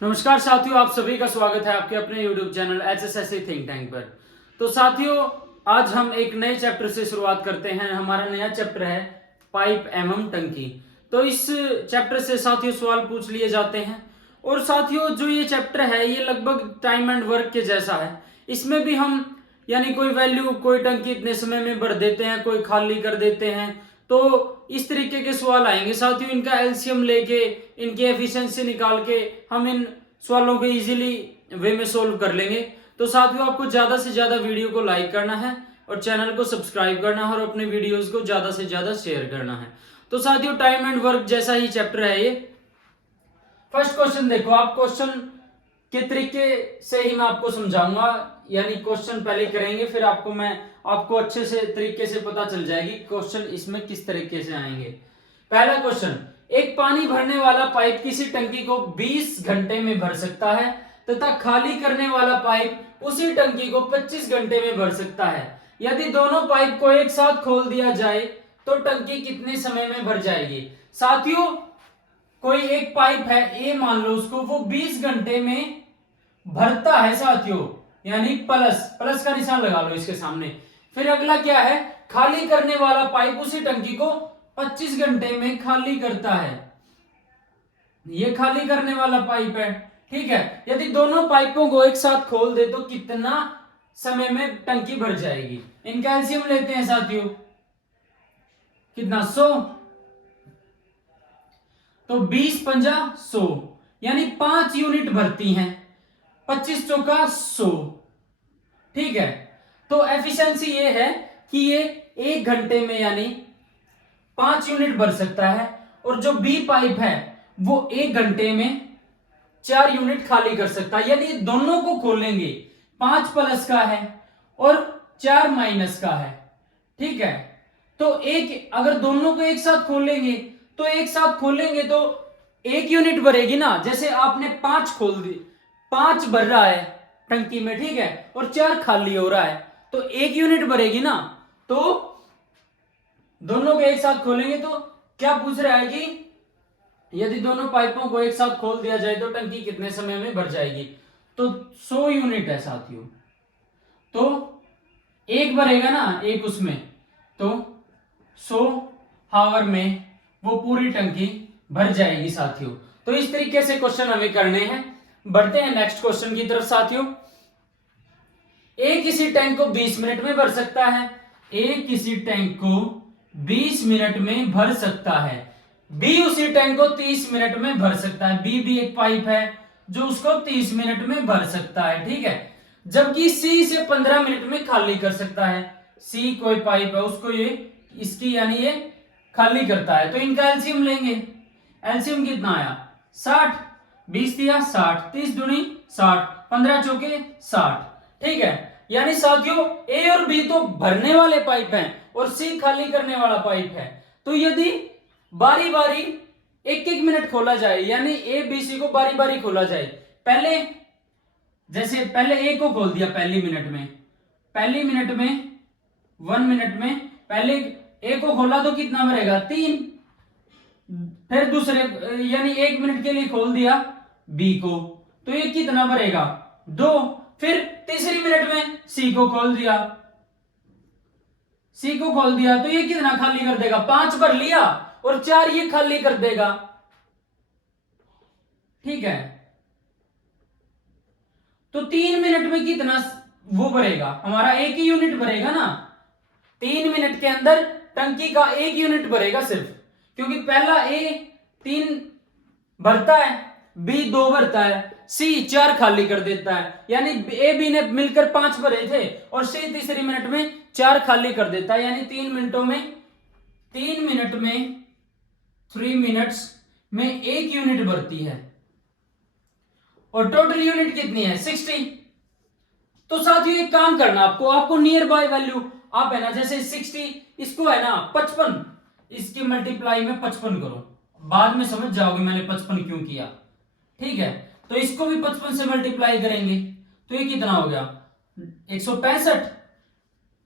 नमस्कार साथियों, आप सभी का स्वागत है आपके अपने YouTube channel HSSC think tank पर। तो साथियों, आज हम एक नए चैप्टर से शुरुआत करते हैं। हमारा नया चैप्टर है पाइप एवं टंकी। तो इस चैप्टर से साथियों सवाल पूछ लिए जाते हैं। और साथियों, जो ये चैप्टर है ये लगभग टाइम एंड वर्क के जैसा है। इसमें भी हम यानी कोई वैल्यू, कोई टंकी इतने समय में भर देते हैं, कोई खाली कर देते हैं। तो इस तरीके के सवाल आएंगे साथियों। इनका एलसीएम लेके, इनकी एफिशिएंसी निकाल के हम इन सवालों को इजीली वे में सोल्व कर लेंगे। तो साथियों, आपको ज्यादा से ज्यादा वीडियो को लाइक करना है और चैनल को सब्सक्राइब करना है और अपने वीडियोस को ज्यादा से ज्यादा शेयर करना है। तो साथियों, टाइम एंड वर्क जैसा ही चैप्टर है ये। फर्स्ट क्वेश्चन देखो आप। क्वेश्चन के तरीके से ही मैं आपको समझाऊंगा, यानी क्वेश्चन पहले करेंगे, फिर आपको अच्छे से तरीके से पता चल जाएगी क्वेश्चन इसमें किस तरीके से आएंगे। पहला क्वेश्चन, एक पानी भरने वाला पाइप किसी टंकी को 20 घंटे में भर सकता है तथा खाली करने वाला पाइप उसी टंकी को 25 घंटे में भर सकता है। यदि दोनों पाइप को एक साथ खोल दिया जाए तो टंकी कितने समय में भर जाएगी। साथियों, कोई एक पाइप है ए, मान लो उसको, वो 20 घंटे में भरता है साथियों, यानी प्लस प्लस का निशान लगा लो इसके सामने। फिर अगला क्या है, खाली करने वाला पाइप उसी टंकी को 25 घंटे में खाली करता है। ये खाली करने वाला पाइप है, ठीक है। यदि दोनों पाइपों को एक साथ खोल दे तो कितना समय में टंकी भर जाएगी। इनका एलसीएम लेते हैं साथियों, कितना, 100। तो 20 पंजा 100, यानी 5 यूनिट भरती हैं। 25 चौका 100, ठीक है। तो एफिशिएंसी ये है कि ये 1 घंटे में यानी 5 यूनिट भर सकता है। और जो बी पाइप है वो 1 घंटे में 4 यूनिट खाली कर सकता है। यानी दोनों को खोलेंगे, 5 प्लस का है और 4 माइनस का है, ठीक है। तो एक, अगर दोनों को एक साथ खोलेंगे तो 1 यूनिट भरेगी ना। जैसे आपने 5 खोल दी, 5 भर रहा है टंकी में, ठीक है, और 4 खाली हो रहा है, तो 1 यूनिट भरेगी ना। तो दोनों को एक साथ खोलेंगे तो क्या पूछ रहा है कि यदि दोनों पाइपों को एक साथ खोल दिया जाए तो टंकी कितने समय में भर जाएगी। तो 100 यूनिट है साथियों। तो एक भरेगा ना, एक उसमें, तो 100 हावर में वो पूरी टंकी भर जाएगी साथियों। तो इस तरीके से क्वेश्चन हमें करने हैं। बढ़ते हैं नेक्स्ट क्वेश्चन की तरफ साथियों। ए किसी टैंक को 20 मिनट में भर सकता है। ए किसी टैंक को 20 मिनट में भर सकता है। बी उसी टैंक को 30 मिनट में भर सकता है। बी भी एक पाइप है जो उसको 30 मिनट में भर सकता है, ठीक है। जबकि सी इसे 15 मिनट में खाली कर सकता है। सी कोई पाइप है, उसको ये, इसकी यानी ये खाली करता है। तो इनका एलसीएम लेंगे। एलसीएम कितना आया, 60। 20 दिया 60, 30 दूनी 60, 15 चौके 60, ठीक है। यानी साथियों, ए और बी तो भरने वाले पाइप हैं और सी खाली करने वाला पाइप है। तो यदि बारी बारी 1-1 मिनट खोला जाए, यानी ए बी सी को बारी बारी खोला जाए, पहले जैसे पहले ए को खोल दिया पहली मिनट में, 1 मिनट में पहले ए को खोला तो कितना भरेगा, 3। फिर दूसरे यानी 1 मिनट के लिए खोल दिया बी को, तो ये कितना भरेगा, 2। फिर तीसरी मिनट में सी को खोल दिया, तो ये कितना खाली कर देगा, 5 भर लिया और 4 ये खाली कर देगा, ठीक है। तो 3 मिनट में कितना वो भरेगा, हमारा 1 ही यूनिट भरेगा ना। 3 मिनट के अंदर टंकी का 1 यूनिट भरेगा सिर्फ, क्योंकि पहला ए 3 भरता है, बी 2 भरता है, सी 4 खाली कर देता है। यानी ए बी ने मिलकर 5 भरे थे और सी तीसरी मिनट में 4 खाली कर देता है। यानी 3 मिनट में 3 मिनट्स में 1 यूनिट भरती है। और टोटल यूनिट कितनी है, 60। तो साथियों एक काम करना, आपको नियर बाय वैल्यू, आप है ना, जैसे 60 इसको है ना 55, इसकी मल्टीप्लाई में 55 करो, बाद में समझ जाओगे मैंने 55 क्यों किया, ठीक है। तो इसको भी 55 से मल्टीप्लाई करेंगे तो ये कितना हो गया, 165।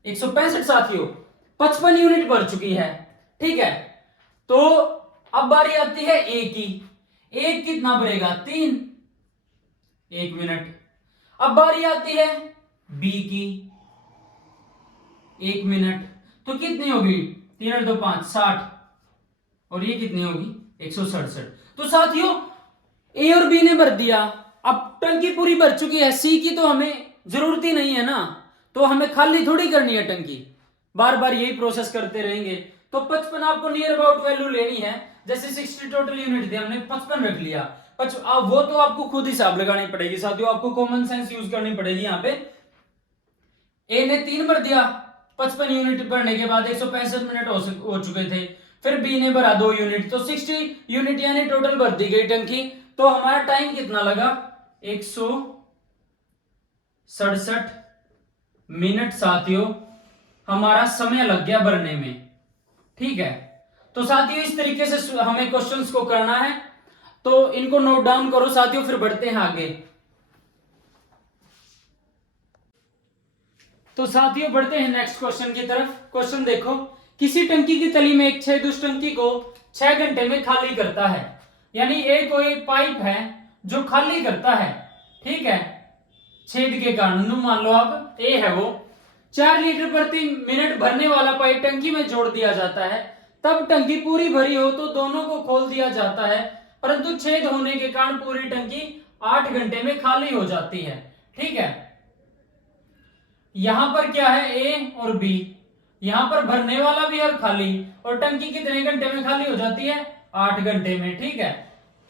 165 साथियों, 55 यूनिट भर चुकी है, ठीक है। तो अब बारी आती है ए की। ए कितना भरेगा, 3। 1 मिनट। अब बारी आती है बी की, 1 मिनट। तो कितनी होगी, 3 और 2 5, 60, और ये कितनी होगी, 167। तो साथियों ए और बी ने भर दिया, अब टंकी पूरी भर चुकी है। सी की तो हमें जरूरत ही नहीं है ना, तो हमें खाली थोड़ी करनी है टंकी, बार बार यही प्रोसेस करते रहेंगे। तो 55 आपको नियर अबाउट वैल्यू लेनी है। जैसे 60 टोटल यूनिट थे, हमने 55 रख लिया। वो तो आपको खुद हिसाब लगानी पड़ेगी साथियों, आपको कॉमन सेंस यूज करनी पड़ेगी। यहाँ पे ए ने 3 भर दिया, 55 यूनिट भरने के बाद 165 मिनट हो चुके थे। फिर बी ने भरा 2 यूनिट, तो 60 यूनिट यानी टोटल भर दी गई टंकी। तो हमारा टाइम कितना लगा, 167 मिनट साथियों हमारा समय लग गया भरने में। ठीक है, तो साथियों इस तरीके से हमें क्वेश्चंस को करना है, तो इनको नोट डाउन करो साथियों, फिर बढ़ते हैं आगे। तो साथियों बढ़ते हैं नेक्स्ट क्वेश्चन की तरफ। क्वेश्चन देखो, किसी टंकी की तली में एक छेद उस टंकी को 6 घंटे में खाली करता है। यानी ए कोई पाइप है जो खाली करता है, ठीक है, छेद के कारण, मान लो आप ए है वो, 4 लीटर प्रति मिनट भरने वाला पाइप टंकी में जोड़ दिया जाता है। तब टंकी पूरी भरी हो तो दोनों को खोल दिया जाता है, परंतु छेद होने के कारण पूरी टंकी 8 घंटे में खाली हो जाती है। ठीक है, यहां पर क्या है, ए और बी, यहां पर भरने वाला भी और खाली, और टंकी कितने घंटे में खाली हो जाती है, 8 घंटे में। ठीक है,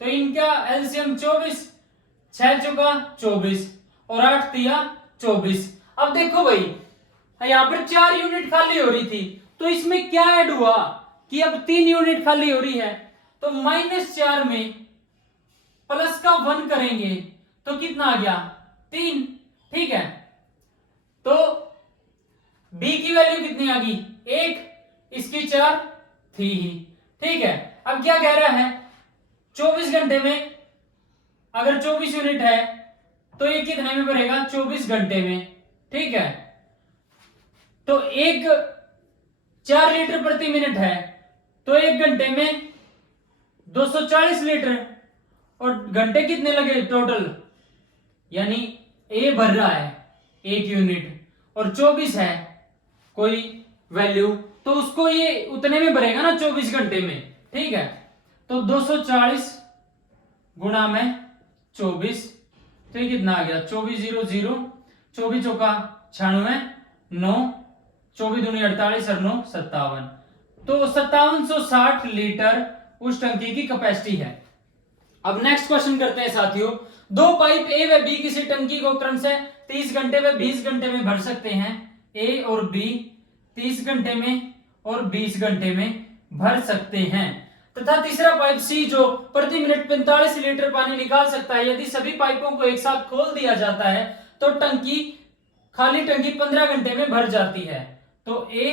तो इनका एलसीएम 24, 6 चौका 24 और 8 तिया 24। अब देखो भाई, यहां पर 4 यूनिट खाली हो रही थी, तो इसमें क्या ऐड हुआ कि अब 3 यूनिट खाली हो रही है, तो -4 में प्लस का 1 करेंगे तो कितना आ गया, 3। ठीक है, तो बी की वैल्यू कितनी आ गई, 1, इसकी 4 थी ही। ठीक है, अब क्या कह रहा है, 24 घंटे में अगर 24 यूनिट है तो ये कितने में भरेगा, 24 घंटे में। ठीक है, तो 4 लीटर प्रति मिनट है, तो 1 घंटे में 240 लीटर, और घंटे कितने लगे टोटल, यानी ए भर रहा है 1 यूनिट और 24 है कोई वैल्यू, तो उसको ये उतने में भरेगा ना 24 घंटे में। ठीक है, तो 240 गुणा में 24, तो ये कितना आ गया, 24 0 0, 24 चौका 96, 9, 24 दूनी 48 और 9 57, तो 5760 लीटर उस टंकी की कैपेसिटी है। अब नेक्स्ट क्वेश्चन करते हैं साथियों, दो पाइप ए व बी किसी टंकी को क्रमशः 30 घंटे व 20 घंटे में भर सकते हैं। ए और बी 30 घंटे में और 20 घंटे में भर सकते हैं, तथा तीसरा पाइप सी जो प्रति मिनट 45 लीटर पानी निकाल सकता है। यदि सभी पाइपों को एक साथ खोल दिया जाता है तो खाली टंकी 15 घंटे में भर जाती है। तो ए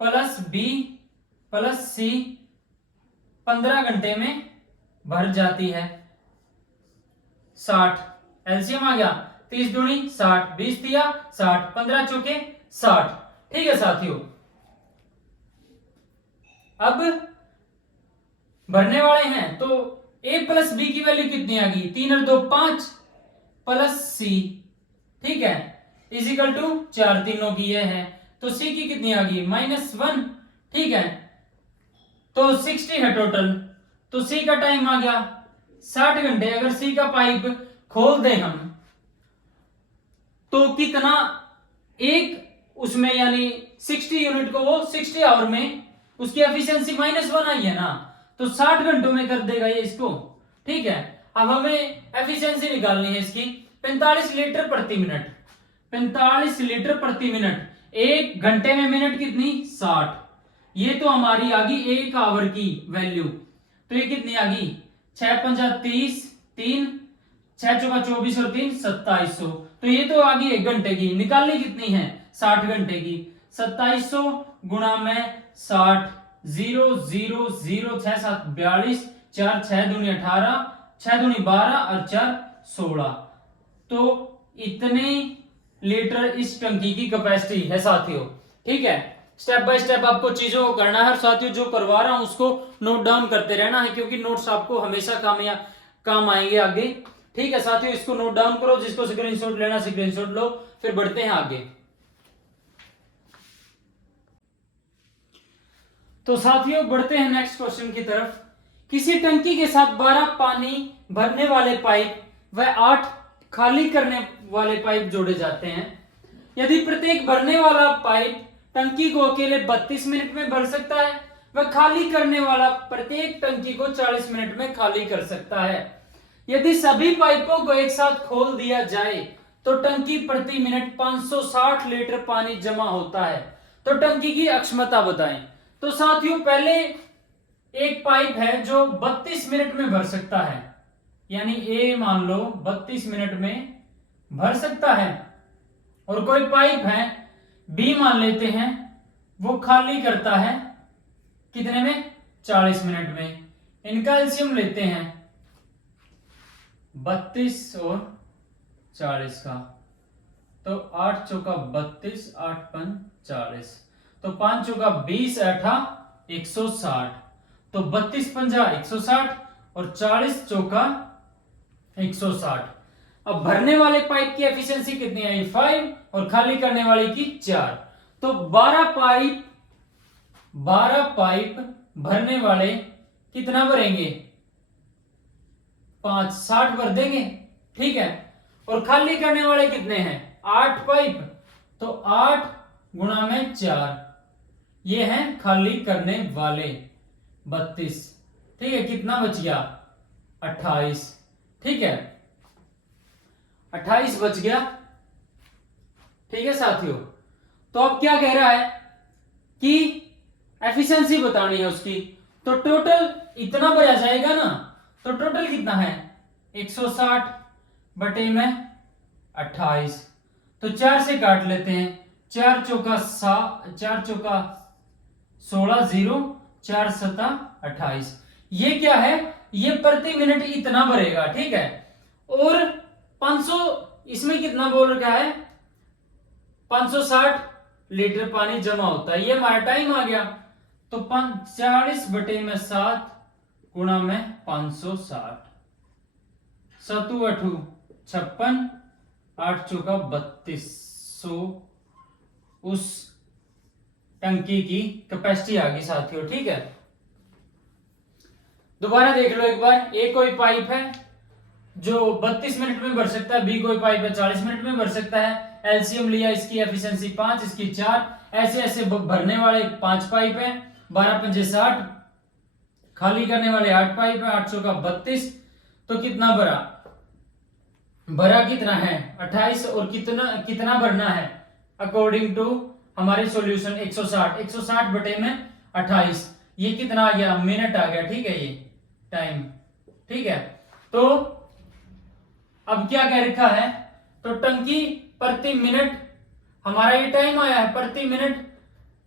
प्लस बी प्लस सी 15 घंटे में भर जाती है। 60 एलसीएम आ गया, 30 दूनी 60, 20 दिया 60, 15 चौके 60। ठीक है साथियों, अब भरने वाले हैं, तो ए प्लस बी की वैल्यू कितनी आ गई, 3 और 2 5 प्लस सी, ठीक है, इजिकल टू 4 तीनों की ये है, तो सी की कितनी आ गई -1। ठीक है, तो 60 है टोटल, तो सी का टाइम आ गया 60 घंटे। अगर सी का पाइप खोल दें हम तो कितना, एक उसमें यानी 60 यूनिट को वो 60 आवर में उसकी एफिशिएंसी -1 आई है ना, तो 60 घंटों में कर देगा ये इसको। ठीक है, अब हमें एफिशिएंसी निकालनी है इसकी, 45 लीटर प्रति मिनट, 45 लीटर प्रति मिनट, 1 घंटे में मिनट कितनी 60, ये तो हमारी आ गई 1 आवर की वैल्यू। तो ये कितनी आ गई, 6 पंजा 30, 3 6 चौका 24 और 3 2700, तो ये तो आ गई 1 घंटे की। निकालनी कितनी है 60 घंटे की, 2700 गुणा में 60, 0 0 0 6 7 42, 4 6 दूनी 18, 6 दूनी 12 और 4 16, तो इतने लीटर इस टंकी की कैपेसिटी है साथियों। ठीक है, स्टेप बाय स्टेप आपको चीजों को करना है, साथियों जो करवा रहा हूं उसको नोट डाउन करते रहना है, क्योंकि नोट्स आपको हमेशा काम आएंगे आगे। ठीक है साथियों, इसको नोट डाउन करो, जिसको स्क्रीनशॉट लेना स्क्रीनशॉट लो। फिर बढ़ते हैं आगे। तो साथियों बढ़ते हैं नेक्स्ट क्वेश्चन की तरफ। किसी टंकी के साथ 12 पानी भरने वाले पाइप व 8 खाली करने वाले पाइप जोड़े जाते हैं। यदि प्रत्येक भरने वाला पाइप टंकी को अकेले 32 मिनट में भर सकता है, वह खाली करने वाला प्रत्येक टंकी को 40 मिनट में खाली कर सकता है। यदि सभी पाइपों को एक साथ खोल दिया जाए तो टंकी प्रति मिनट 560 लीटर पानी जमा होता है। तो टंकी की अक्षमता बताएं। तो साथियों पहले एक पाइप है जो 32 मिनट में भर सकता है, यानी ए मान लो 32 मिनट में भर सकता है, और कोई पाइप है बी मान लेते हैं, वो खाली करता है कितने में, 40 मिनट में। इनका एलसीएम लेते हैं 32 और 40 का, तो 8 चौका 32, 8 पंच 40, तो 5 चौका 20, 8 160, तो 32 पंजा 160 और 40 चौका 160। अब भरने वाले पाइप की एफिशिएंसी कितनी आई, 5, और खाली करने वाले की 4। तो 12 पाइप भरने वाले कितना भरेंगे, 5, 60 भर देंगे, ठीक है। और खाली करने वाले कितने हैं, 8 पाइप, तो 8 गुणा में 4, ये हैं खाली करने वाले 32, ठीक है। कितना बच गया, 28, ठीक है, 28 बच गया, ठीक है साथियों। तो अब क्या कह रहा है कि एफिशिएंसी बतानी है उसकी, तो टोटल इतना भरा जाएगा ना, तो टोटल कितना है 160 बटे में 28, तो 4 से काट लेते हैं, 4 चौका 16, 0, 4 सता 28। ये क्या है, ये प्रति मिनट इतना भरेगा, ठीक है। और 500 इसमें कितना बोल रखा है, 560 लीटर पानी जमा होता है, ये हमारा टाइम आ गया। तो 40 बटे में 7 गुणा में 560, 7 8 56, 8 चौका 3200 उस टंकी की कैपेसिटी आ गई साथियों, ठीक है। दोबारा देख लो एक बार, ए कोई पाइप है जो 32 मिनट में भर सकता है, बी कोई पाइप है 40 मिनट में भर सकता है। एलसीएम लिया, इसकी एफिशिएंसी 5, इसकी 4, ऐसे ऐसे भरने वाले 5 पाइप है, 12 पंजे 60, खाली करने वाले 8 पाइप है, 800 का 32, तो कितना भरा कितना है 28, और कितना भरना है अकॉर्डिंग टू हमारे सॉल्यूशन 160 बटे में 28, ये कितना आ गया, मिनट आ गया, ठीक है, ये टाइम, ठीक है। तो अब क्या कह रखा है, तो टंकी प्रति मिनट, हमारा ये टाइम आया है, प्रति मिनट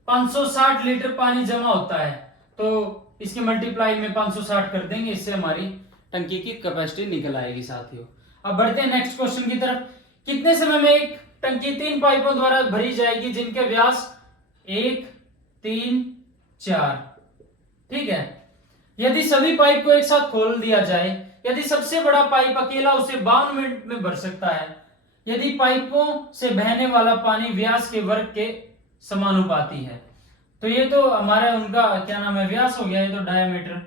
560 लीटर पानी जमा होता है, तो इसकी मल्टीप्लाई में 560 कर देंगे, इससे हमारी टंकी की कैपेसिटी निकल आएगी साथियों। अब बढ़ते हैं नेक्स्ट क्वेश्चन की तरफ। कितने समय में एक टंकी 3 पाइपों द्वारा भरी जाएगी जिनके व्यास 1, 3, 4, ठीक है। यदि सभी पाइप को एक साथ खोल दिया जाए, यदि सबसे बड़ा पाइप अकेला उसे 52 मिनट में भर सकता है, यदि पाइपों से बहने वाला पानी व्यास के वर्ग के समानुपाती है, तो ये तो हमारा उनका क्या नाम है, व्यास हो गया, ये तो डायमीटर।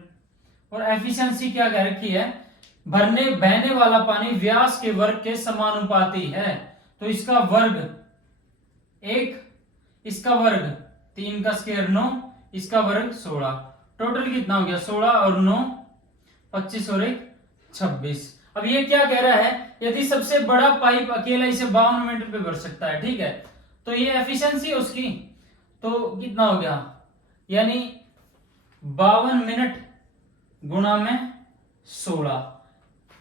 और एफिशिएंसी क्या कह रखी है, बहने वाला पानी व्यास के वर्ग के समानुपाती है, तो इसका वर्ग 1, इसका वर्ग 3 का स्क्वायर 9, इसका वर्ग 16, टोटल कितना हो गया 16 और 9 25 और 1 26। अब ये क्या कह रहा है, यदि सबसे बड़ा पाइप अकेला इसे 52 मिनट में भर सकता है, ठीक है, तो ये एफिशिएंसी उसकी, तो कितना हो गया, यानी 52 मिनट गुणा में 16,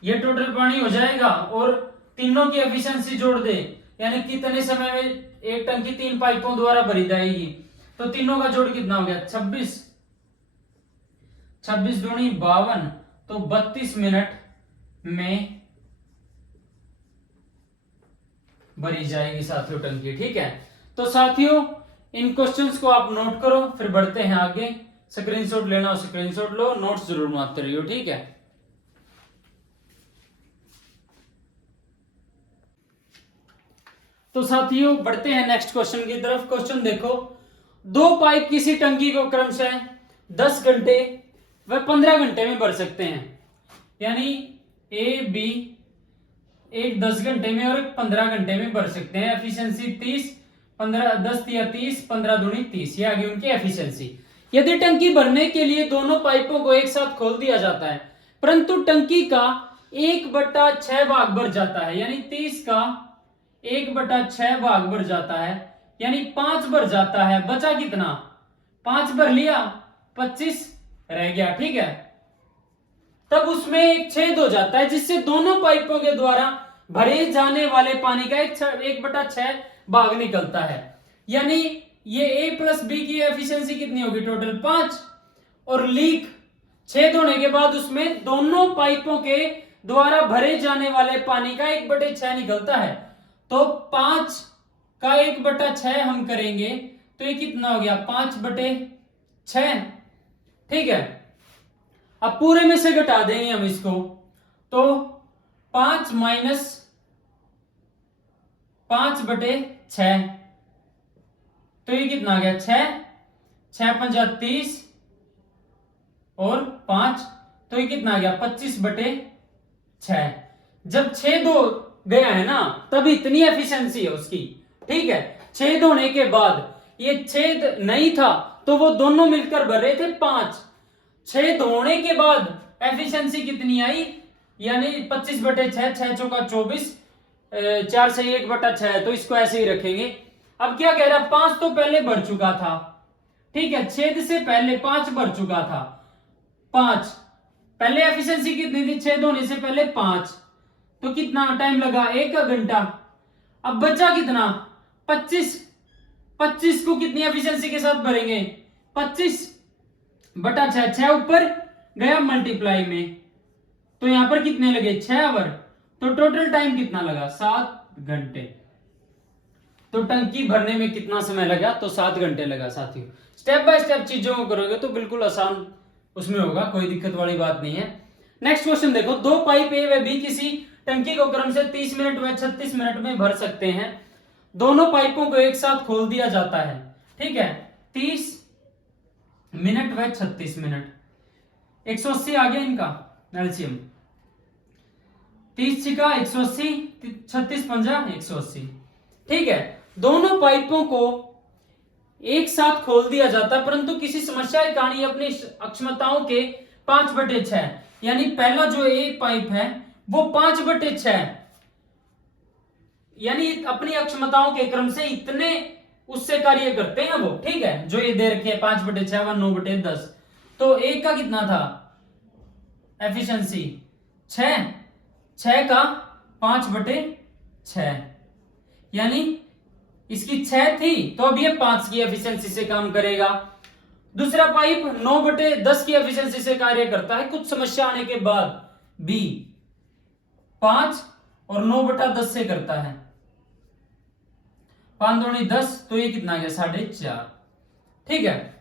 ये टोटल पानी हो जाएगा। और तीनों की एफिशिएंसी जोड़ दे, यानी कितने समय में एक टंकी 3 पाइपों द्वारा भरी जाएगी, तो तीनों का जोड़ कितना हो गया 26, 26 दूनी 52, तो 32 मिनट में भरी जाएगी साथियों टंकी, ठीक है। तो साथियों इन क्वेश्चंस को आप नोट करो, फिर बढ़ते हैं आगे। स्क्रीनशॉट लेना हो स्क्रीनशॉट लो, नोट्स जरूर बनाते रहिए, ठीक है। तो साथियों बढ़ते हैं नेक्स्ट क्वेश्चन की तरफ। क्वेश्चन देखो, दो पाइप किसी टंकी को क्रमशः 10 घंटे व 15 घंटे में भर सकते हैं। यानी ए बी एक 10 घंटे में और एक 15 घंटे में भर सकते हैं। एफिशिएंसी 30, 15 10 या 30, 15 दूनी 30, ये आगे उनकी एफिशिएंसी। यदि टंकी भरने के लिए दोनों पाइपों को एक साथ खोल दिया जाता है परंतु टंकी का 1/6 भाग भर जाता है, यानी 30 का 1/6 भाग भर जाता है, यानी 5 भर जाता है, बचा कितना? 5 भर लिया, 25 रह गया। ठीक है, तब उसमें एक छेद हो जाता है जिससे दोनों पाइपों के द्वारा भरे जाने वाले पानी का 1/6 भाग निकलता है। यानी ये ए प्लस बी की एफिशिएंसी कितनी होगी? टोटल 5। और लीक छेद होने के बाद उसमें दोनों पाइपों के द्वारा भरे जाने वाले पानी का 1/6 निकलता है। तो 5 का 1/6 हम करेंगे तो ये कितना हो गया? 5/6। ठीक है, अब पूरे में से घटा देंगे हम इसको, तो 5 माइनस 5/6, तो ये कितना आ गया? 6, 6 पंजा 30 और 5, तो ये कितना आ गया? 25/6। जब छेद हो गया है ना तब इतनी एफिशिएंसी है उसकी। ठीक है, छेद होने के बाद ये छेद नहीं था तो वो दोनों मिलकर भर रहे थे 5। छेद होने के बाद एफिशिएंसी कितनी आई? यानी 25/6, 6 चौका 24, 4 से 1/6, तो इसको ऐसे ही रखेंगे। अब क्या कह रहा है? 5 तो पहले भर चुका था। ठीक है, छेद से पहले 5 भर चुका था। 5 पहले एफिशिएंसी कितनी थी? छेद होने से पहले 5, तो कितना टाइम लगा? 1 घंटा। अब बचा कितना? 25। 25 को कितनी एफिशिएंसी के साथ भरेंगे? 25/6, 6 ऊपर गया मल्टीप्लाई में, तो यहां पर कितने लगे? 6 आवर। तो टोटल टाइम कितना लगा? 7 घंटे। तो टंकी भरने में कितना समय लगा? तो 7 घंटे लगा। साथियों स्टेप बाय स्टेप चीजों को करोगे तो बिल्कुल आसान उसमें होगा, कोई दिक्कत वाली बात नहीं है। नेक्स्ट क्वेश्चन देखो, दो पाइप ए व बी किसी टंकी को क्रम से 30 मिनट व 36 मिनट में भर सकते हैं। दोनों पाइपों को एक साथ खोल दिया जाता है। ठीक है, 30 मिनट व 36 मिनट, 180 आ गया इनका एलसीएम। 30 छिका 180, 36 पंजा 180। ठीक है, दोनों पाइपों को एक साथ खोल दिया जाता परंतु किसी समस्या के कारण अपनी अक्षमताओं के 5/6, यानी पहला जो ए पाइप है वो 5/6, यानी अपनी अक्षमताओं के क्रम से इतने उससे कार्य करते हैं वो। ठीक है, जो ये दे रखे हैं 5/6 व 9/10, तो एक का कितना था एफिशिएंसी? 6, 6 का 5/6, यानी इसकी 6 थी तो अब ये 5 की एफिशिएंसी से काम करेगा। दूसरा पाइप 9/10 की एफिशिएंसी से कार्य करता है। कुछ समस्या आने के बाद बी 5 और 9/10 से करता है। 5 दूनी 10, तो ये कितना गया? 4.5। ठीक है,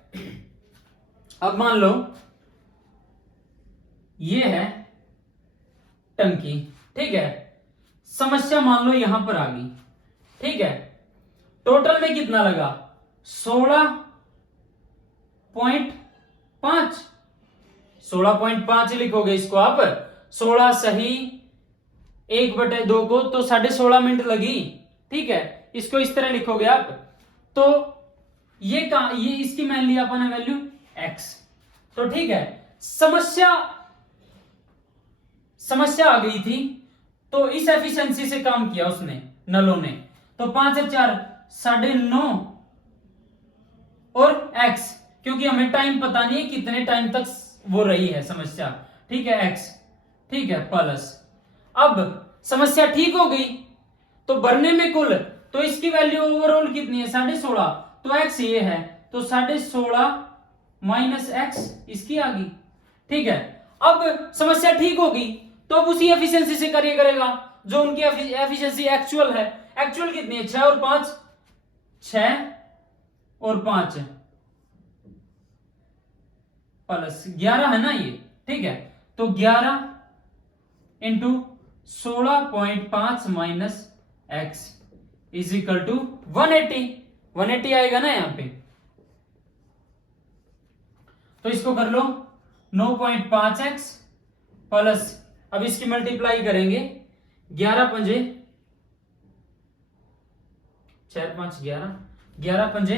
अब मान लो ये है टंकी। ठीक है, समस्या मान लो यहां पर आ गई। ठीक है, टोटल में कितना लगा? 16.5, 16.5 लिखोगे इसको आप। 16 सही 1/2 को तो 16.5 मिनट लगी। ठीक है, इसको इस तरह लिखोगे आप। तो ये इसकी मान लिया अपन वैल्यू x। तो ठीक है, समस्या आ गई थी तो इस एफिशिएंसी से काम किया उसने, नलों ने। तो 5 और 4 9.5 और x, क्योंकि हमें टाइम पता नहीं है कितने टाइम तक वो रही है समस्या। ठीक है, x। ठीक है, प्लस अब समस्या ठीक हो गई तो भरने में कुल, तो इसकी वैल्यू ओवरऑल कितनी है? 16.5। तो x ये है तो 16.5 माइनस x इसकी आ गई। ठीक है, अब समस्या ठीक हो गई तो अब उसी एफिशिएंसी से कार्य करेगा जो उनकी एफिशिएंसी एक्चुअल है। एक्चुअल कितनी है? 6 और 5, 6 और 5 प्लस 11 है ना ये। ठीक है, तो 11 into 16.5 minus x, is equal to 180। 180 आएगा ना यहां पे, तो इसको कर लो 9.5x प्लस, अब इसकी मल्टीप्लाई करेंगे 11 पंजे 4 5 11, 11 पंजे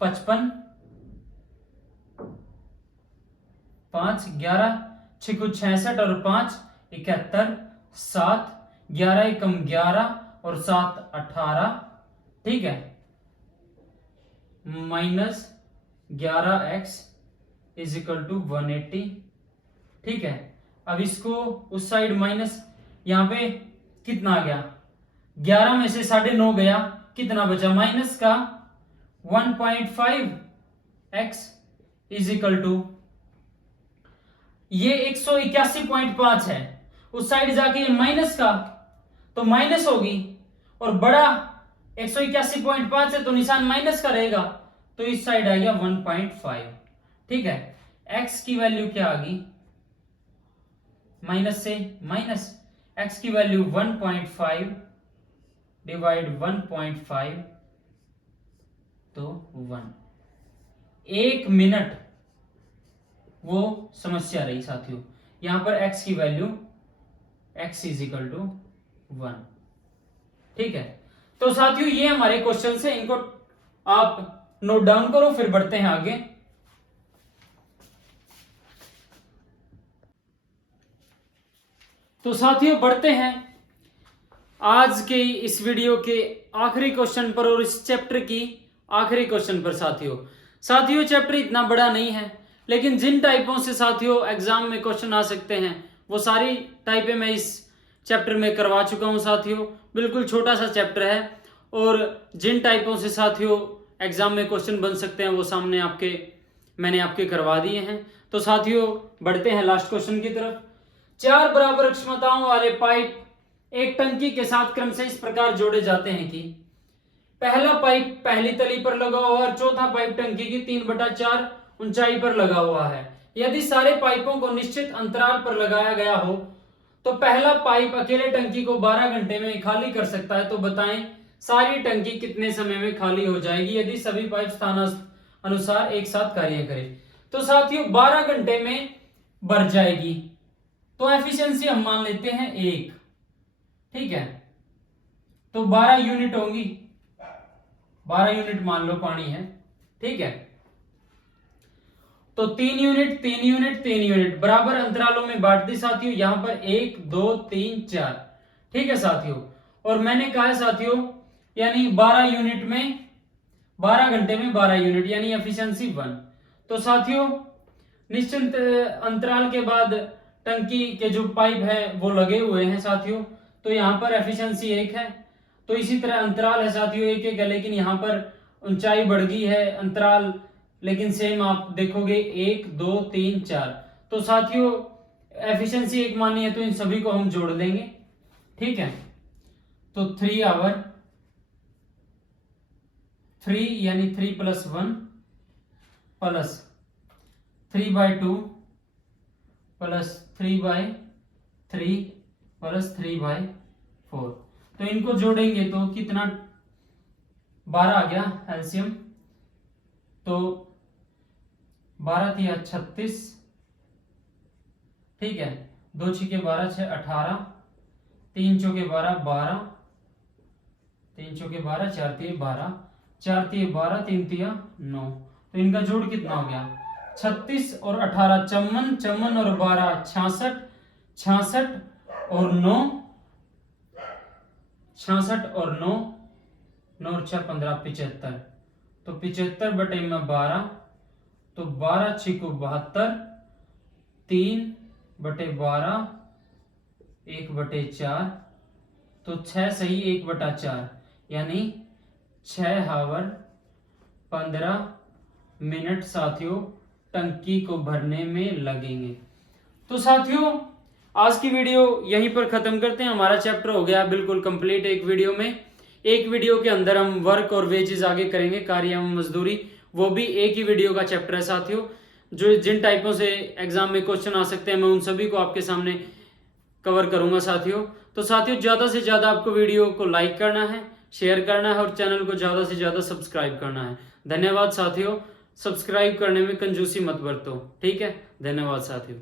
55, 5 11 6 66 और 5 71, 7 11 एकम 11 और 7 18, ठीक है, minus 11x is equal to 180, ठीक है। अब इसको उस साइड माइनस, यहां पे कितना आ गया, 11 में से 9.5 गया, कितना बचा माइनस का 1.5x इज इक्वल टू, ये 181.5 है, उस साइड जाके माइनस का, तो माइनस होगी, और बड़ा 181.5 है तो निशान माइनस का रहेगा, तो इस साइड आ गया 1.5, ठीक है। x की वैल्यू क्या आ गई, माइनस से माइनस, x की वैल्यू 1.5 डिवाइड 1.5 तो 1, 1 मिनट वो समस्या रही साथियों। यहां पर x की value x is equal to 1, ठीक है। तो साथियों ये हमारे क्वेश्चन है, इनको आप नोट डाउन करो, फिर बढ़ते हैं आगे। तो साथियों बढ़ते हैं आज के इस वीडियो के आखिरी क्वेश्चन पर और इस चैप्टर की आखिरी क्वेश्चन पर। साथियों चैप्टर इतना बड़ा नहीं है, लेकिन जिन टाइपों से साथियों एग्जाम में क्वेश्चन आ सकते हैं वो सारी टाइपें मैं इस चैप्टर में करवा चुका हूं साथियों। बिल्कुल छोटा सा चैप्टर है, और जिन टाइपों से साथियों एग्जाम में क्वेश्चन बन सकते हैं वो सामने मैंने आपके करवा दिए हैं। तो साथियों बढ़ते हैं लास्ट क्वेश्चन की तरफ। 4 बराबर क्षमताओं वाले पाइप एक टंकी के साथ क्रम से इस प्रकार जोड़े जाते हैं कि पहला पाइप पहली तली पर लगा हुआ और चौथा पाइप टंकी की 3/4 ऊंचाई पर लगा हुआ है। यदि सारे पाइपों को निश्चित अंतराल पर लगाया गया हो तो पहला पाइप अकेले टंकी को 12 घंटे में खाली कर सकता है। तो बताएं सारी टंकी कितने समय में खाली हो जाएगी यदि सभी पाइप स्थानानुसार एक साथ कार्य करें। तो साथियों 12 घंटे में भर जाएगी, तो एफिशिएंसी हम मान लेते हैं 1, ठीक है। तो 12 यूनिट होंगी, 12 यूनिट मान लो पानी है, ठीक है। तो 3 यूनिट 3 यूनिट 3 यूनिट बराबर अंतरालों में बांट दी साथियों। यहां पर 1 2 3 4, ठीक है साथियों। और मैंने कहा है साथियों यानी 12 यूनिट में 12 घंटे में 12 यूनिट यानी एफिशिएंसी 1। तो साथियों निश्चित अंतराल के बाद टंकी के जो पाइप है वो लगे हुए हैं साथियों, तो यहाँ पर एफिशिएंसी 1 है। तो इसी तरह अंतराल है साथियों 1 है, लेकिन यहाँ पर ऊंचाई बढ़ गई है, अंतराल लेकिन सेम आप देखोगे 1 2 3 4। तो साथियों एफिशिएंसी 1 मानी है तो इन सभी को हम जोड़ देंगे, ठीक है। तो 3 आवर 3 यानी 3 + 1 प्लस 3/2 प्लस 3/3 प्लस 3/4। तो इनको जोड़ेंगे तो कितना 12 आ गया एलसीएम। तो 12 × 36, ठीक है। 2 × 6 12 6 18, 3 × 12 12, 3 × 12 4 × 12, 4 × 12 3 × 9। तो इनका जोड़ कितना हो गया 36 और 18 54, 54 और 12 66, 66 और 9 66 और 9 9 और 6 15 75। तो 75/12, तो 12 × 6 = 72, 3/12 1/4, तो 6 सही 1/4 यानी 6 आवर 15 मिनट साथियों टंकी को भरने में लगेंगे। तो साथियों आज की वीडियो यहीं पर खत्म करते हैं। हमारा चैप्टर हो गया बिल्कुल कंप्लीट एक वीडियो में। एक वीडियो के अंदर हम वर्क और वेजेस आगे करेंगे, कार्य एवं मजदूरी, वो भी एक ही वीडियो का चैप्टर है साथियों। जो जिन टाइपों से एग्जाम में क्वेश्चन आ सकते हैं मैं उन सभी को आपके सामने कवर करूंगा साथियों। तो साथियों ज़्यादा से ज़्यादा आपको वीडियो को लाइक करना है, शेयर करना है और चैनल को ज़्यादा से ज़्यादा सब्सक्राइब करना है। धन्यवाद साथियों। सब्सक्राइब करने में कंजूसी मत बरतो, ठीक है। धन्यवाद साथियों।